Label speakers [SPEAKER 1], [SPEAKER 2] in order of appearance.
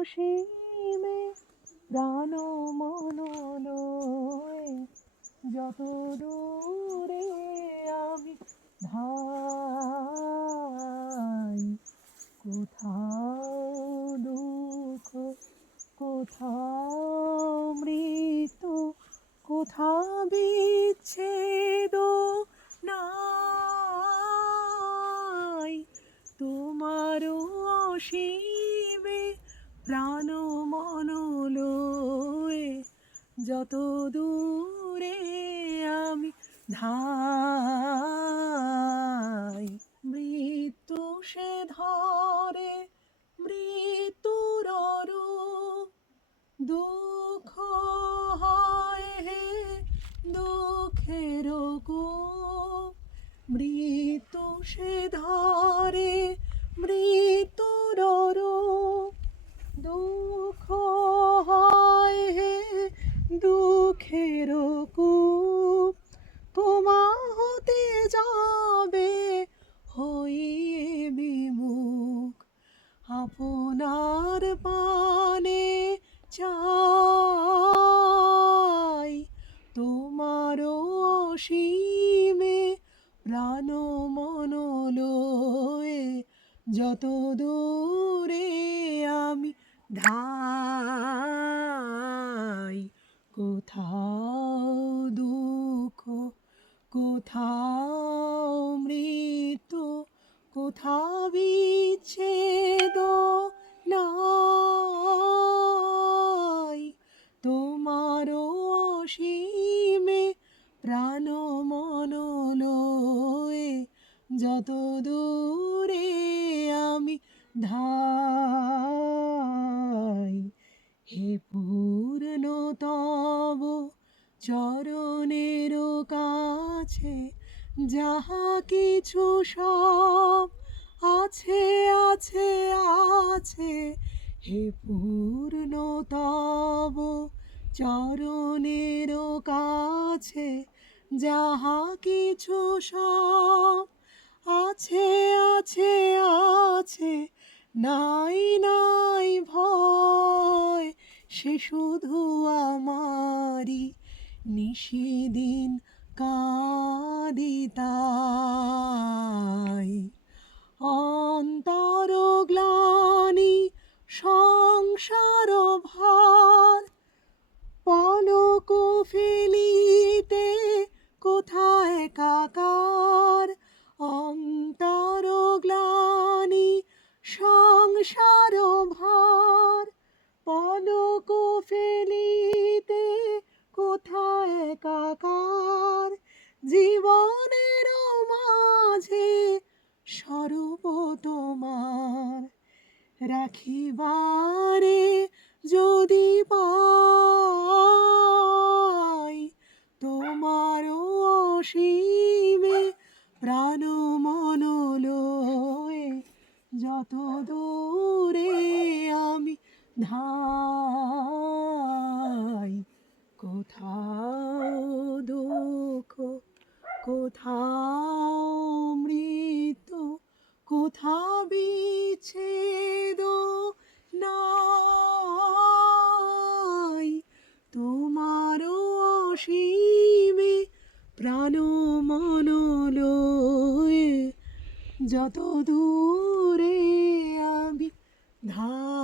[SPEAKER 1] অসীমে প্রাণ মনলয়ে যত দূরে আমি ধাই কোথাও দুঃখ কোথাও মৃত্যু কোথা বিচ্ছেদ নাই তোমার অসীমে প্রাণ মনলয়ে যত দূরে আমি ধাই। মৃত্যু সে ধরে, মৃত্যুর দুঃখ হয় হে দুঃখের কূপ। মৃত্যু সে ধরে, মৃত্যুর হতে যাবে হইয়ে বিমুখ। আপনার পানে চাই তোমার অসীমে প্রাণ মনলয়ে। যত দূরে আমি ধাই, কোথাও মৃত্যু কোথাও বিচ্ছেদ নাই। তোমার অসীমে প্রাণ মনলয়ে যত দূরে আমি ধাই, হে পূর্ণ তব চরণের কাছে যাহা কিছু সব আছে আছে আছে, হে পূর্ণ তব চরণের কাছে, যাহা কিছু সব আছে আছে আছে, নাই নাই ভয়, সে শুধু আমারি নিশিদিন 감사 합. স্বরূপ তোমার রাখিবারে যদি পাই তোমার অসীমে প্রাণ মনলয়ে যত দূরে আমি ধাই, কোথাও দুঃখ, কোথাও কোথা বিচ্ছেদ নাই? তোমার অসীমে প্রাণ মন যত দূরে আমি ধা